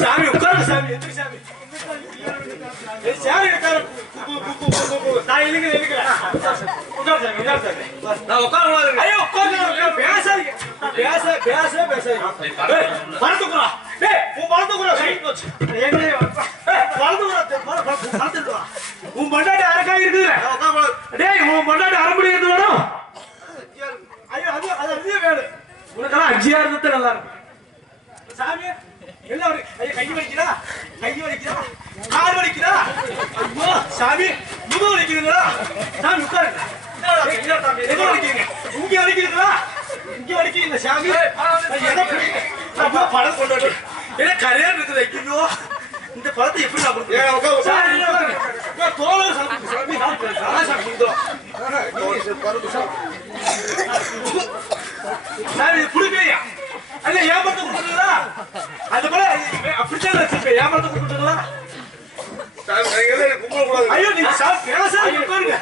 சாமி உட்காரு சாமி. எந்திரி சாமி. உன் பொண்டாட்டி அரைக்காய் இருக்குது டேய் உன் பொண்டாட்டி அரைப்படி இருந்து வேணும் ஐயோ அது அது வேணும். உனக்கெல்லாம் அஞ்சியா இருந்தது நல்லா இருக்கும். சாமி எல்லாம் ஐயோ, கை வலிக்குதா? கை வலிக்குதா? கால் வலிக்குதா? ஐயோ சாமி முதுகு வலிக்குதுங்களா? சாமி உட்காருங்க. எங்க வலிக்குதுங்க? இங்க வலிக்குதுங்களா? இங்க வலிக்குதுங்க சாமி. எதை பிடிங்க? அப்பா, பழம் கொண்டு வந்து என்ன கரையா இருக்குது ஐயோ? இந்த பழத்தை எப்படி நான். இங்க தோலை சாப்பிட்டு சாமி சாமி இது குடுப்பீங்க அல்ல ஏமாத்த கொடுத்துருங்களா அந்த போல அப்படித்தான் வச்சிருப்பேன் ஏமாத்த கொடுத்துருங்களா ஐயோ நீங்க சாப் பேசாம உட்காருங்க.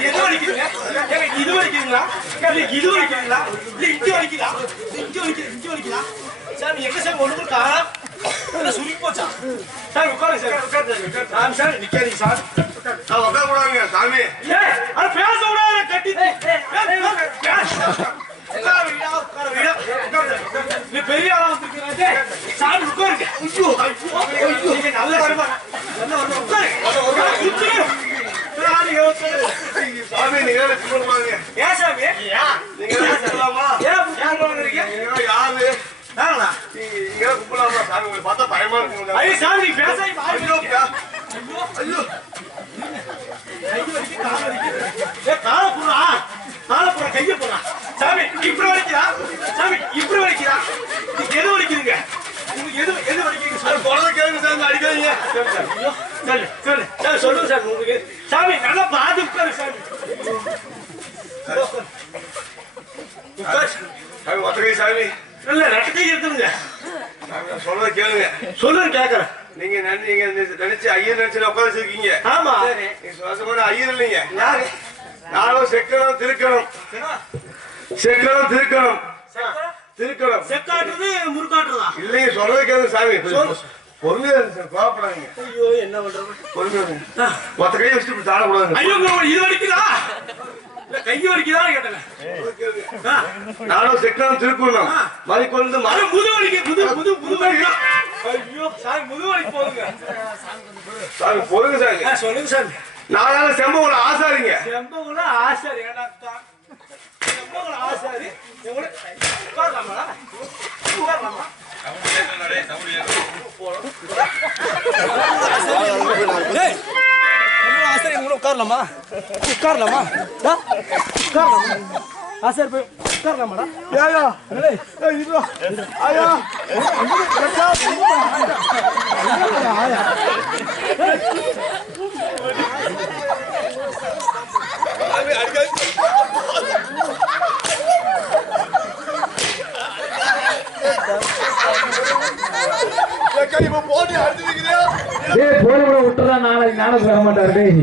எது வலிக்குதுங்க. ஏங்க, இது வலிக்குதுங்களா? இது வலிக்குதுங்களா? இல்ல இங்க வலிக்குதா? இங்க வலிக்குது இங்க வலிக்குதா? சார் எங்க சார் ஒண்ணு இல்ல சுருக்கி போச்சா? சார் உட்காருங்க சார். உட்காருங்க சார் சார் நிக்காதீங்க சார். ஏய், அட பேச விடாத, கட்டி. நீ பெரிய ஆளா. சாமி உட்காருங்க. ஐயோ, ஐயோ. நீங்க நல்ல. நல்ல வருமானம். உட்காருங்க. உட்காரு, உட்காரு. சாமி, உட்காரு. ஏன் சாமி? ஏன் ஏன் வாங்குறீங்க? நாங்களா? ஐயோ, சாமி, நீ பேசாம வாங்க. ஐயோ. கை வலிக்கு, கால் வலிக்கு. ஏய், காலை புடுறா. காலை புடுறா, கையை புடுறா. சாமி, இப்படி வலிக்குதா? சாமி, இப்படி வலிக்குதா? இதுக்கு எது வலிக்குதுங்க? உங்களுக்கு எது எது வலிக்குதுங்க? சொல்லுங்க. ஐயோ, சொல்லு, சொல்லு. சாமி, சொல்லுங்க சாமி, உங்களுக்கு. சாமி, நல்லா பார்த்து உட்காரு, சாமி. உட்காரு. சாமி நல்ல ரெட்டை இருக்குதுங்க. சொல்றத கேளுங்க சொல்லுங்க, கேட்கறேன். நீங்க நீங்க நினைச்சு ஐயர் நினைச்சு உட்கார வச்சிருக்கீங்க ஆமா. நீங்க சொல்ல போன ஐயர் இல்லைங்க யாரு? நானும் செக்கணும் திருக்கணும் செக்கணும் திருக்கணும் திருக்கணும் செக்காட்டுறது, முறுக்காட்டுறதா? இல்லைங்க சொல்றத கேளுங்க சாமி சொல்லு. பொறுமையா சார் கோவப்படாதீங்க ஐயோ, என்ன பண்றது? பொறுமையா மொத்த கையை வச்சுட்டு தாழக்கூடாதுங்க ஐயோ, இது வலிக்குதா? இல்ல, கை வலிக்குதா கேட்டேங்க. ஆ. நானும் செக்கணும் திருக்கணும் ஆ. மதி கொண்டு அது முது வலிக்கு, முது, முது, முது. ஐயோ, சாமி, முது வலிக்கு போகுதுங்க. சாமி பொறுங்க சாமி சொல்லுங்க சாமி. நானும் செம்பவங்கள ஆசாரிங்க செம்பகுல ஆசாரி, ஏடாத்தான். செம்பகுல ஆசாரி. உட்காரலாமா? ஏய் எங்க கூட உட்காரலாமா? உட்காரலாமா? டா, உட்காரலாமா? ஆசிரியர் போய் உட்காரலாமாடா. ஐயா இப்ப போட்டி அடிச்சிருக்கிறியா டேய் போய் கூட விட்டுறா நாளைக்கு நானும் சொல்ல மாட்டாரு டேய்.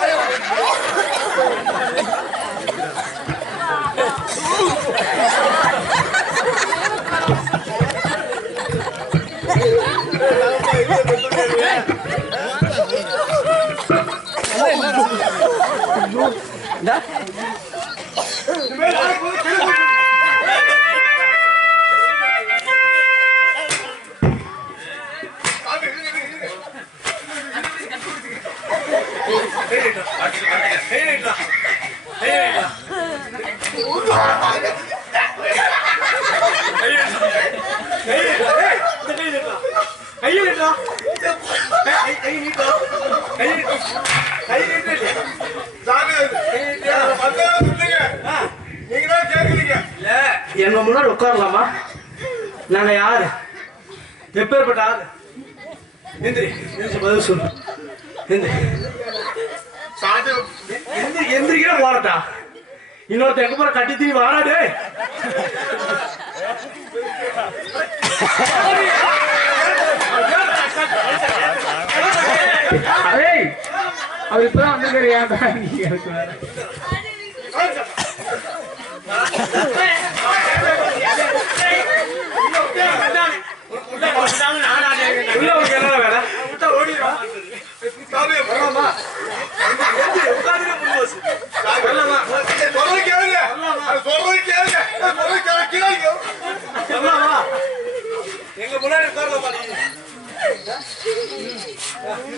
ஐயா எங்க முன்னாடி உட்காரலாமா? நாங்க யாரு? எப்பேற்பட்ட ஆளு? எந்திரி எந்திரிச்சு பதில் சொல்லு. எந்திரி எந்திரி எந்திரிக்கே போறட்டா? இன்னொருத்த எங்க போற? கட்டி தீ ஏய் அவர் இப்பதான் வந்திருக்காரு ஏன்டா நீங்க அதுக்கு வேற உள்ள உனக்கு என்ன வேலை விட்டா ஓடிடுவா சாமி வரலாமா உட்காந்துக்க முடியும் சொல்றது கேளுங்க அது சொல்றது கேளுங்க அது சொல்றது கேளுங்க கேளுங்க சொல்லலாமா எங்க முன்னாடி உட்காரலாமா நீ. சாமி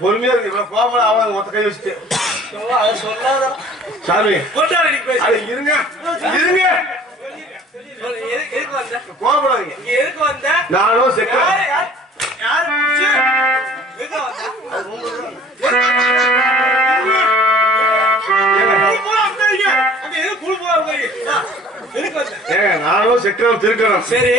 கொஞ்சம் பொறுமையா இருக்கு. இவ்வளவு கோபம் அவங்க மொத்த கை வச்சுட்டு. சாமி. அது இருங்க. இருங்க. கோபப்படாதீங்க. நானும் நானும் செக்கரம் திருக்கணும் சரி.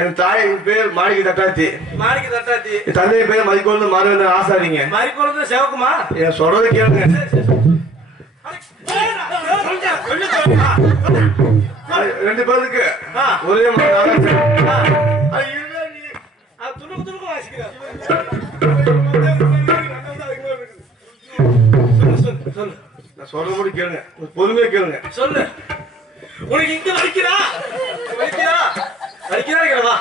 என் தாயின் பேர் மாணிக்க தட்டாத்தி. மாணிக்க தட்டாத்தி. என் தந்தை பேர் மதிக்கொண்டு மாறுவேன் ஆசாரிங்க மாதிரி குழந்தை சிவக்குமா என் சொல்றத கேளுங்க. ரெண்டு பேருக்கு. ஒரே நான் சொல்ற மாதிரி கேளுங்க. பொறுமையா கேளுங்க. சொல்லு. உனக்கு இங்க வலிக்குதா வலிக்குதா வலிக்குதா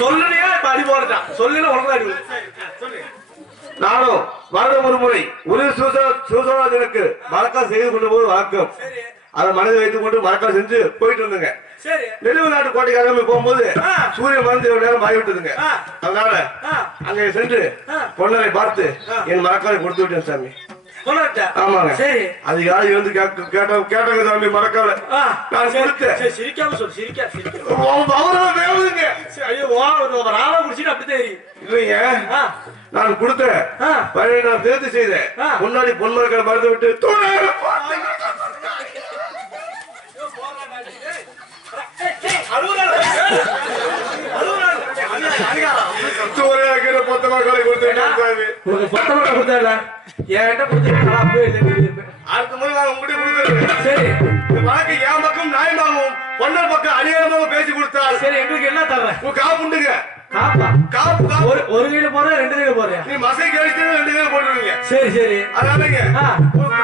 சொல்லுனியா இப்ப அடி. போடுறான் சொல்லுன்னா உனக்கு அடி நானும் வருடம் ஒரு முறை ஒரு சுசோதனுக்கு மரக்கால் செய்து கொண்டு போது வழக்கம். அதை மனதில் வைத்துக் கொண்டு மரக்கால் செஞ்சு போயிட்டு வந்தேங்க. நெடுவு நாட்டு கோட்டைக்காக போகும்போது மறந்து ஒரு நேரம் மாறி விட்டதுங்க. அதனால. அங்கே சென்று. பொன்னரை பார்த்து. என் மரக்காலை கொடுத்து விட்டேன் சாமி. ஆமாங்க. சரி. அதிகாலை வந்து கேட்ட கேட்ட- கேட்டாங்க சாமி மரக்கால. ஆ, நான் கொடுத்தேன். சரி, சிரிக்காம சொல்லு சிரிக்கா சிரிக்கா. அவரும் வேவுதுங்க ஐயோ ராவா குடிச்சிட்டு அப்படித்தான் எரியும் இல்லைங்க. நான் கொடுத்தேன். நான் திருத்தி செய்தேன். முன்னாடி பொன்மரக்கால மறந்து விட்டு இந்த வழக்கு என் பக்கம் அநியாயமாக பேசி கொடுத்தால் சரி எங்களுக்கு என்ன தர்ற? உன் காப்புண்டுங்க காப்பா காப்பு காப்பு. ஒரு ஒரு கையில போற ரெண்டு கையில போறியா நீ மசை கழிச்சு ரெண்டு பேரும் போட்டுருவீங்க. சரி சரி. உங்களுக்கு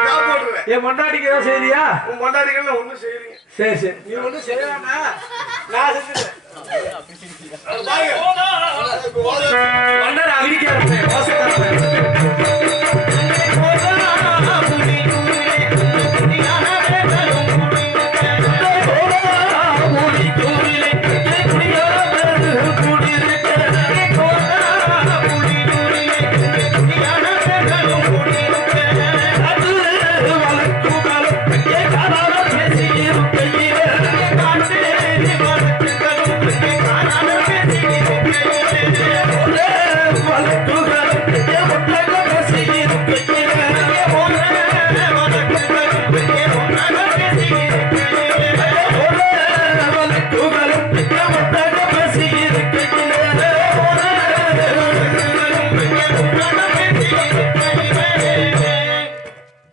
காப்பு போட்டுருவேன். என் பொண்டாட்டிக்கு ஏதாவது செய்தியா? உன் கொண்டாடிகள் ஒண்ணும் செய்யறீங்க சரி சரி. நீ ஒண்ணும் செய்ய வேண்டாம். நான் செஞ்சுக்கிறேன். பொண்டாடி அமெரிக்கா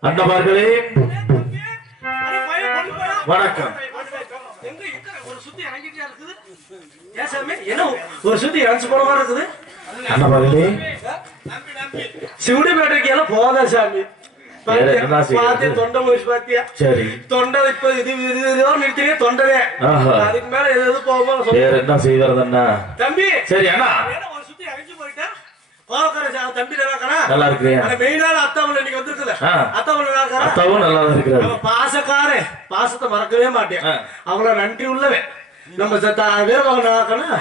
அந்தமார்களே வணக்கம். ஒரு சுத்தி இறந்து போன மாதிரி இருக்குது நம்பி சிவுடி மேட்ருக்கு எல்லாம் போதா சாமி தொண்டை பாத்தியா? சரி. தொண்டை இப்ப இது இது இதோ நிறுத்தினே தொண்டவே ஆஹா. அதுக்கு மேல எது எது போகுமோ சொல்லு. வேற என்ன அண்ணா தம்பி! சரி அண்ணா ஏன்னா ஒரு சுத்தி அழிஞ்சு போயிட்டேன் கோவக்கார சா- தம்பி நல்லா இருக்கிறியா? மெயினான அத்தாவுல இன்னைக்கு வந்திருக்குல்ல. ஆ. அத்தாவுல? அத்தாவும் நல்லா தான் இருக்கிறாரு. பாசக்காரன். பாசத்தை மறக்கவே மாட்டேன். அவ்வளவு நன்றி உள்ளவன். நம்ம சத்தா இருக்கானா?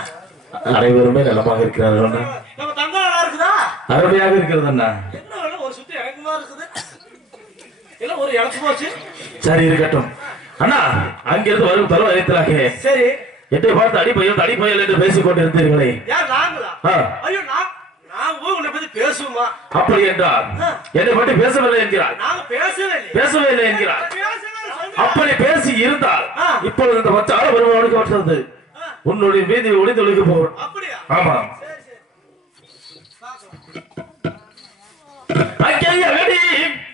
அனைவருமே நலமாக இருக்கிறார்கள் நம்ம தங்கம் நல்லா இருக்குதா? அருமையாக இருக்கிறது அண்ணா. என்ன ஒரு சுத்தி இறங்குமா இருக்குது. எல்லாம் ஒரு இழச்சு போச்சு. சரி இருக்கட்டும். அண்ணா அங்கிருந்து வரும் பருவ சரி. என்னை பார்த்து அடிப்பயல் அடிப்பயல் என்று பேசிக் கொண்டிருந்தீர்களே. ஐயோ நான் பேசுவோமா? அப்படி என்றால் என்னை பற்றி பேசவில்லை என்கிறார் பேசவே இல்லை என்கிறார். அப்படி பேசி இருந்தால். இப்பொழுது இந்த மச்சான வருவனுக்கு வந்தது உன்னுடைய மீதி ஒளிந்தொழிக்கு அப்படியா? ஆமா.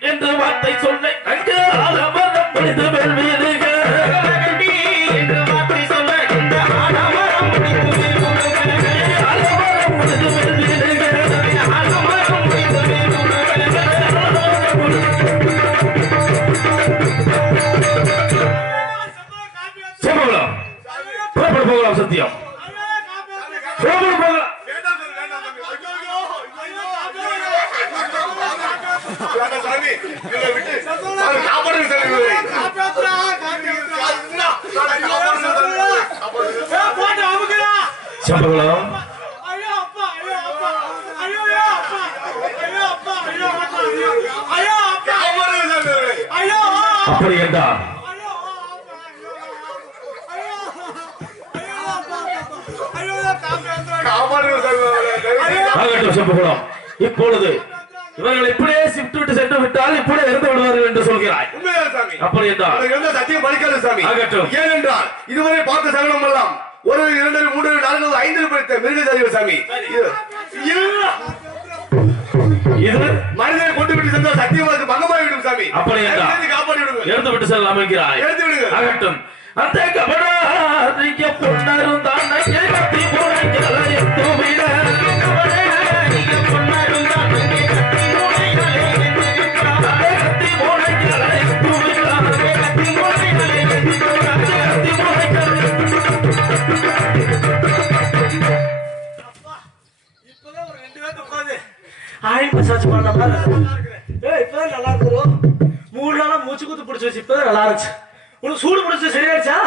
என்று வார்த்தை சொன்னேன். அங்கே ஆலமரம் முடிந்து ஆகட்டும் இப்பொழுது இவர்கள் இப்படியே ஷிஃப்ட் விட்டு சென்று விட்டால் இப்படியே இருந்து விடுவார்கள் என்று சொல்கிறாய். உண்மைதான் சாமி. அப்படி என்றால் அவர்கள் இருந்த சத்தியம் பலிக்காது சாமி. ஆகட்டும். ஏனென்றால் இதுவரை பார்த்த சகலம் எல்லாம் ஒரு இரண்டு மூன்று நான்கு ஐந்து படித்த மிருக சரிவு சாமி. இது- மனிதனை கொண்டு விட்டு சென்றால் சத்தியவாதத்துக்கு பங்கமாகிவிடும் சாமி. அப்படி காப்பாற்றி விடுங்க இருந்து விட்டு செல்லலாம் என்கிறாய். எடுத்து விடுங்க ஆகட்டும். அந்த கபடாதிக்க பொன்னரும் தான் இருந்துச்சு உனக்கு சூடு பிடிச்சி சரியாச்சா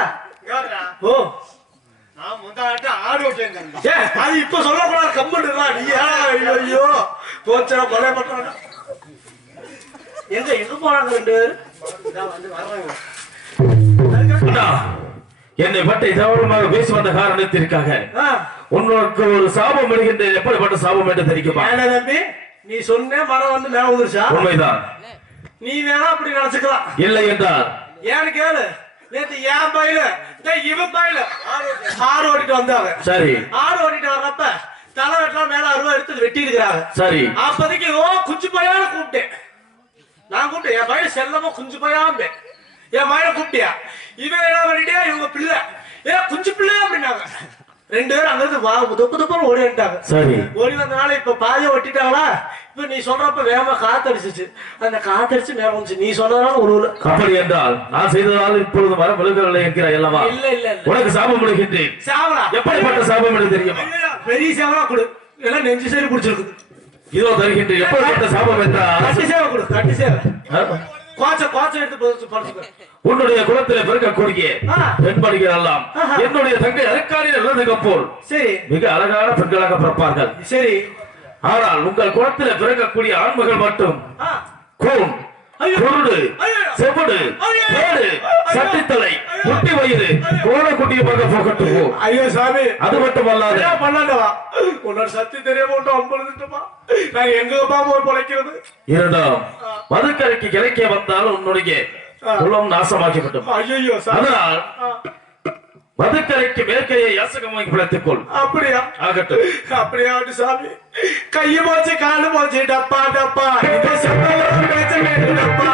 ஓ. நான் முந்தாட்ட ஆடு ஓட்டேன் ஏ அது இப்ப சொல்லக்கூடாது. கம்முன்றா நீ. ஏன் ஐயோ ஐயோ. போச்சா கொலை பண்றாங்க எங்க எங்க போனாங்க ரெண்டு என்னை பற்றி தவறமாக பேசி வந்த காரணத்திற்காக ஆ, உனக்கு ஒரு சாபம் விடுகின்றேன் எப்படிப்பட்ட சாபம் என்று ஏன்டா தம்பி? நீ சொன்ன மரம் வந்து மேல வந்துருச்சா உண்மைதான். நீ வேணா அப்படி நினைச்சுக்கலாம். இல்லை என்றால் ஏன்னு கேளு. நேத்து என் பையில இவன் பையில. ஆறு ஓட்டிட்டு வந்தாங்க சரி. ஆறு ஓட்டிட்டு வர்றப்ப தலை வெட்டலாம் மேல அருவா எடுத்து வெட்டி இருக்கிறாங்க சரி. அப்போதைக்கு ஓ குஞ்சு பையான கூப்பிட்டேன். நான் கூப்பிட்டேன் என் பையன் செல்லமா குஞ்சு பையாம்பே என் பையனை கூப்பிட்டியா? இவன் என்ன பண்ணிட்டியா இவங்க பிள்ளை. ஏ குஞ்சு பிள்ளை? அப்படின்னாங்க. ரெண்டு பேரும் அங்கிருந்து துப்பு துப்புன்னு ஓடி வந்துட்டாங்க. சரி. ஓடி வந்தனால இப்ப பாதியை ஒட்டிட்டாங்களா? இப்ப நீ சொல்றப்ப வேகமா காத்தடிச்சிச்சு. அந்த காத்தடிச்சு மேல வந்துச்சு. நீ சொன்னதுனால ஒரு அப்படி என்றால் நான் செய்ததால் இப்பொழுது மரம் விழுகவில்லை என்கிறாய் அல்லவா? இல்ல இல்ல உனக்கு சாபம் விடுகின்றேன் சாவலா? எப்படிப்பட்ட சாபம் என்று தெரியுமா? பெரிய சேவலா கொடு. எல்லாம் நெஞ்சு சரி பிடிச்சிருக்குது இதோ தருகின்றேன். எப்படிப்பட்ட சாபம் என்றால் கட்டி சேவை கொடு கட்டி சேவை? கோச்ச கோச்ச எடுத்து பறிச்சுக்க உன்னுடைய குலத்திலே பிறக்கக்கூடிய ஆ. பெண்படிகள் எல்லாம். என்னுடைய தங்கை அரைக்காணி நல்லதுக்கு போல் சரி. மிக அழகான பெண்களாக பிறப்பார்கள். சரி. ஆனால் உங்கள் குலத்திலே பிறக்கக்கூடிய ஆண்மகள் மட்டும். ஐயோ. குருடு. செவடு. பேடு சட்டித்தலை குட்டி வயிறு கோல குட்டியை பார்க்க போகட்டும். ஐயோ சாமி. அது மட்டுமல்லாது. என்ன பண்ணாண்டவா உன்னோட விட்டு அம்பழுதுட்டுமா நான் எங்க போய் பொழைக்கிறது? இரண்டாம் மதுக்கரைக்கு கிழக்கே வந்தால் உன்னுடைய குலம் நாசமாக்கிவிட்டோம் ஐயோ அதனால் மதுக்கரைக்கு மேற்கையை யாசகமாக்கி பிழைத்துக் கொள். அப்படியா? ஆகட்டும். அப்படியா அப்படி சாமி. கைய போச்சு காலு போச்சு டப்பா டப்பா இந்த சம்பவம் பேச்சு கேட்டு டப்பா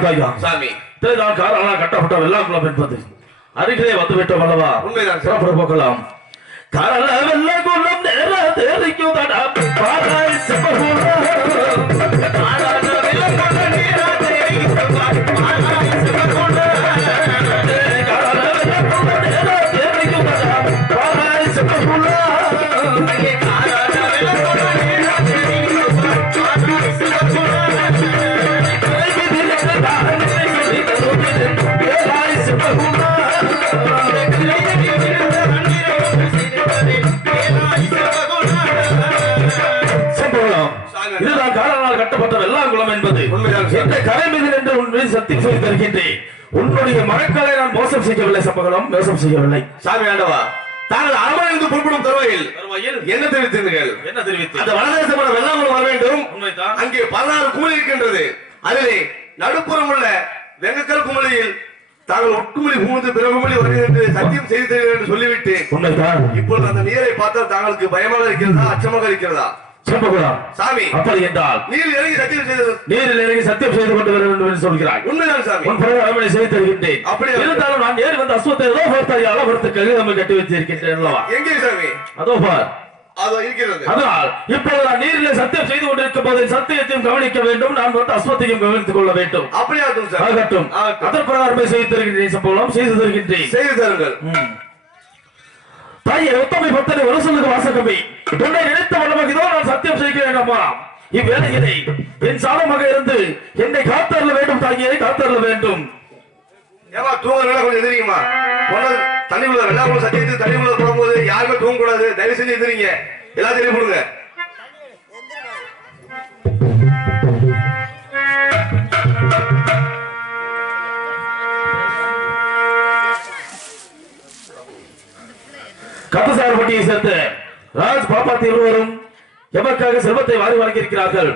உண்மைதான் சாமி. இதைதான் காரணம் கட்டப்பட்ட வெள்ளாங்குளம் என்பது. அருகிலே வந்துவிட்டோம் அல்லவா? உண்மைதான். சிறப்பு போக்கலாம். கரல வெள்ளகுளம் நேர தேரிக்கும் தடா பாராய் சிவகுலம் கட்டப்பட்ட வெள்ளாங்குளம் என்பது. என்ற கரை மீது நின்று உன் மீது சத்தியம் செய்து தருகின்றேன். உன்னுடைய மக்களை நான் மோசம் செய்யவில்லை சம்பவம் மோசம் செய்யவில்லை. சாமி ஆண்டவா தாங்கள் அரண்மனையிலிருந்து புறப்படும் தருவாயில் என்ன தெரிவித்தீர்கள்? என்ன தெரிவித்து அந்த வடதேசமான வெள்ளாங்குளம் வர வேண்டும். அங்கே பதினாறு குமிழி இருக்கின்றது. அதிலே நடுப்புறம் உள்ள வெங்கக்கல் குமிழியில் தாங்கள் உட்குமிழி புகுந்து பிற குமிழி வருகிறது என்று சத்தியம் செய்து என்று சொல்லிவிட்டு இப்பொழுது அந்த நீரை பார்த்தால் தாங்களுக்கு பயமாக இருக்கிறதா அச்சமாக இருக்கிறதா? சம்பவம் சாமி. அப்படி என்றால் நீர் இறங்கி சத்தியம் செய்தது நீரில் இறங்கி சத்தியம் செய்து கொண்டு வர வேண்டும் என்று சொல்கிறாய். உண்மைதான் சாமி. உன் பிறகு அரண்மனை செய்து தருகின்றேன் அப்படியா? இருந்தாலும் நான் ஏறி வந்து அஸ்வத்தை ஏதோ பார்த்தாய் அளவரத்து கழுதமை கட்டி வைத்திருக்கின்றேன் அல்லவா? எங்கே சாமி? அதோ பார். அதனால் இப்பொழுது நான் நீரிலே சத்தியம் செய்து கொண்டிருக்கும் போது சத்தியத்தையும் கவனிக்க வேண்டும். நான் வந்து அஸ்வத்தையும் கவனித்துக் கொள்ள வேண்டும். அப்படியே ஆகட்டும். சார் ஆகட்டும். ஆகட்டும். அதன் பிரகாரமே செய்து தருகின்றேன். செய்து தருகின்றேன். செய்து தருங்கள். தாயே ஒத்தமை பத்தனை ஒரு சொல்லுக்கு வாசகமே. உன்னை நினைத்த வல்லமாக இதோ நான் சத்தியம் செய்கிறேன் அம்மா. இவ்வேளையிலே என் சாதமாக இருந்து என்னை காத்தருள வேண்டும் தாயே காத்தருள வேண்டும். ஏமா தூங்குறதுல கொஞ்சம் எதிரிங்கம்மா பொண்ணு தண்ணிக்குள்ள வெள்ளாக்குள்ள சத்தியத்து உள்ள போடும்போது யாருமே தூங்க கூடாது தயவு செஞ்சு எதிரிங்க எல்லாம் தெரியப்படுங்க போடுங்க சேர்ந்த ராஜ் பாப்பாத்தி இருவரும் எமக்காக செல்வத்தை வாரி வழங்கியிருக்கிறார்கள்.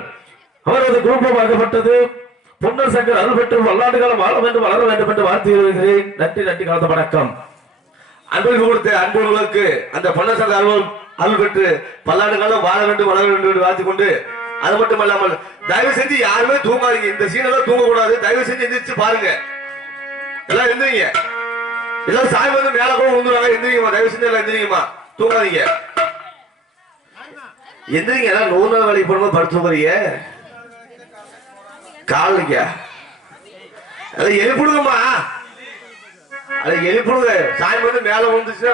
அவரது குடும்பமாகப்பட்டது பொன்னர் சங்கர் அருள் பெற்று வல்லாண்டு காலம் வாழ வேண்டும் வளர வேண்டும் என்று வாழ்த்து வருகிறேன் நன்றி நன்றி காலத்த வணக்கம். அன்பளிப்பு கொடுத்த அன்புகளுக்கு அந்த பொன்னசங்க அருள் அருள் பெற்று பல்லாண்டு காலம் வாழ வேண்டும் வளர வேண்டும் என்று வாழ்த்து கொண்டு அது மட்டும் இல்லாமல் தயவு செஞ்சு யாருமே தூங்காதீங்க. இந்த சீனெல்லாம் தூங்க கூடாது தயவு செஞ்சு எந்திரிச்சு பாருங்க. எல்லாம் எந்திரிங்க. எல்லாம் சாமி வந்து மேல கூட விழுந்துருவாங்க. எந்திரிங்கம்மா. தயவு செஞ்சு எல்லாம் எந்திரிங்கம்மா. தூங்காதீங்க. எந்திரிங்க ஏதாவது நூறு நாள் வேலைக்கு போனோம் படுத்து போறீங்க காலைங்க அதை எழுப்பிடுங்கம்மா. அதை எழுப்பிடுங்க. சாயம் வந்து மேல வந்துச்சு